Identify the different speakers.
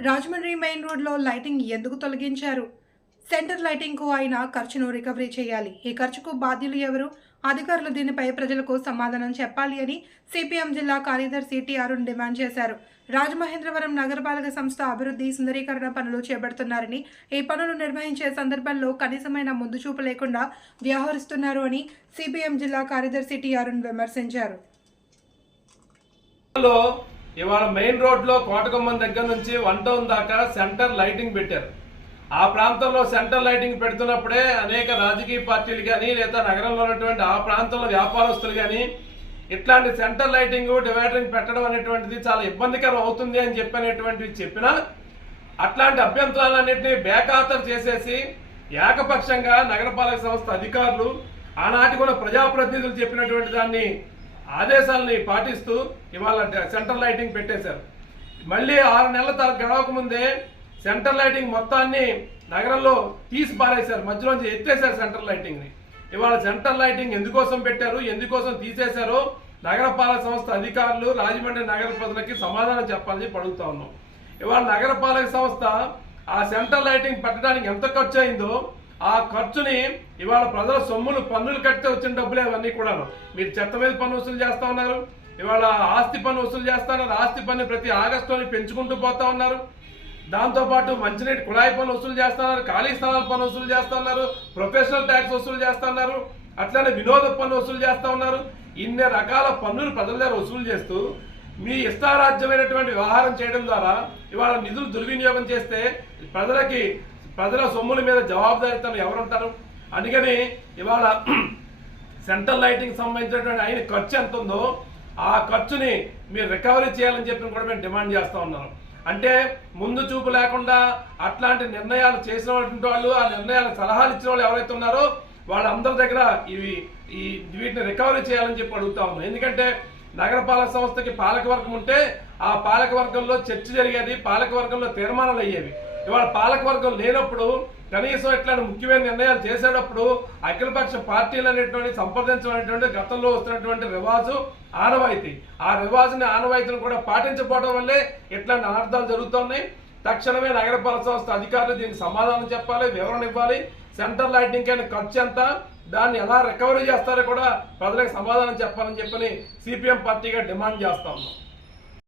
Speaker 1: Rajahmundry main రోడ్లో lighting ఎందుకు తొలగించారు? సెంటర్ లైటింగ్కు అయిన ఖర్చును రికవరీ చేయాలి. ఈ ఖర్చుకు బాధ్యులు ఎవరు? అధికారులు దీనిపై ప్రజలకు సమాధానం చెప్పాలి అని సిపిఎం జిల్లా కార్యదర్శి టి అరుణ్ డిమాండ్ చేశారు. రాజమహేంద్రవరం నగరపాలక సంస్థ అభివృద్ధి సుందరీకరణ పనులు చేపడుతున్నారని ఈ పనులు నిర్వహించే సందర్భంలో కనీసమైన ముందు చూపు లేకుండా వ్యవహరిస్తున్నారు అని సిపిఎం జిల్లా కార్యదర్శి టి అరుణ్ విమర్శించారు.
Speaker 2: ఇవాళ మెయిన్ రోడ్లో దగ్గర నుంచి వన్ టౌన్ దాకా సెంటర్ లైటింగ్ పెట్టారు. ఆ ప్రాంతంలో సెంటర్ లైటింగ్ పెడుతున్నప్పుడే అనేక రాజకీయ పార్టీలు కానీ లేదా నగరంలో ఉన్నటువంటి ఆ ప్రాంతంలో వ్యాపారస్తులు కానీ ఇట్లాంటి సెంటర్ లైటింగ్ డివైడరింగ్ పెట్టడం అనేటువంటిది చాలా ఇబ్బందికరం అవుతుంది అని చెప్పనేటువంటివి చెప్పినా అట్లాంటి అభ్యంతరాలన్నింటినీ బేఖాతరు చేసేసి ఏకపక్షంగా నగరపాలక సంస్థ అధికారులు ఆనాటి కూడా ప్రజాప్రతినిధులు చెప్పినటువంటి దాన్ని ఆదేశాలని పాటిస్తూ ఇవాళ సెంటర్ లైటింగ్ పెట్టేశారు. మళ్ళీ ఆరు నెలల తర్వాత గడవక ముందే సెంటర్ లైటింగ్ మొత్తాన్ని నగరంలో తీసి పారేశారు. మధ్యలోంచి ఎత్తేసారు సెంటర్ లైటింగ్ని ఇవాళ సెంటర్ లైటింగ్ ఎందుకోసం పెట్టారు? ఎందుకోసం తీసేశారో? నగరపాలక సంస్థ అధికారులు రాజమండ్రి నగర ప్రజలకి సమాధానం చెప్పాలని చెప్పి అడుగుతా ఉన్నాం. ఇవాళ నగరపాలక సంస్థ ఆ సెంటర్ లైటింగ్ పెట్టడానికి ఎంత ఖర్చు అయిందో ఆ ఖర్చుని ఇవాళ ప్రజల సొమ్ములు పన్నులు కడితే వచ్చిన డబ్బులే అవన్నీ కూడా మీరు చెత్త మీద పన్ను వసూలు చేస్తా ఉన్నారు. ఇవాళ ఆస్తి పన్ను వసూలు చేస్తా ఉన్నారు. ఆస్తి పన్ను ప్రతి ఆగస్టులోని పెంచుకుంటూ పోతా ఉన్నారు. దాంతోపాటు మంచినీటి కుళాయి పన్ను వసూలు చేస్తున్నారు ఖాళీ స్థలాల పన్ను వసూలు చేస్తున్నారు ప్రొఫెషనల్ ట్యాక్స్ వసూలు చేస్తున్నారు అట్లనే అట్లానే వినోద పన్ను వసూలు చేస్తూ ఉన్నారు. ఇన్ని రకాల పన్నులు ప్రజల దగ్గర వసూలు చేస్తూ మీ ఇష్టారాజ్యమైనటువంటి వ్యవహారం చేయడం ద్వారా ఇవాళ నిధులు దుర్వినియోగం చేస్తే ప్రజలకి ప్రజల సొమ్ముల మీద జవాబుదారితనం ఎవరుంటారు? అందుకని ఇవాళ సెంట్రల్ లైటింగ్ సంబంధించినటువంటి ఆయన ఖర్చు ఎంత ఉందో ఆ ఖర్చుని మీరు రికవరీ చేయాలని చెప్పి కూడా మేము డిమాండ్ చేస్తూ ఉన్నాను. అంటే ముందు చూపు లేకుండా అట్లాంటి నిర్ణయాలు చేసినటువంటి వాళ్ళు ఆ నిర్ణయాలు సలహాలు ఇచ్చిన వాళ్ళు ఎవరైతే ఉన్నారో వాళ్ళందరి దగ్గర ఇవి ఈ వీటిని రికవరీ చేయాలని చెప్పి అడుగుతా ఉన్నాం ఎందుకంటే నగరపాలక సంస్థకి పాలకవర్గం ఉంటే ఆ పాలకవర్గంలో చర్చ జరిగేది పాలకవర్గంలో తీర్మానాలు అయ్యేవి. ఇవాళ పాలకవర్గం లేనప్పుడు కనీసం ఇట్లాంటి ముఖ్యమైన నిర్ణయాలు చేసేటప్పుడు అఖిలపక్ష పార్టీలు అనేటువంటి సంప్రదించడం అనేటువంటి గతంలో వస్తున్నటువంటి రివాజు ఆనవాయితీ. ఆ రివాజుని ఆనవాయితీని కూడా పాటించకపోవడం వల్లే ఇట్లాంటి అనర్థాలు జరుగుతున్నాయి. తక్షణమే నగరపాలక సంస్థ అధికారులు దీనికి సమాధానం చెప్పాలి వివరణ ఇవ్వాలి. సెంట్రల్ లైటింగ్ అయిన ఖర్చు ఎంత దాన్ని ఎలా రికవరీ చేస్తారో కూడా ప్రజలకు సమాధానం చెప్పాలని చెప్పని సిపిఎం పార్టీగా డిమాండ్ చేస్తా ఉన్నాం.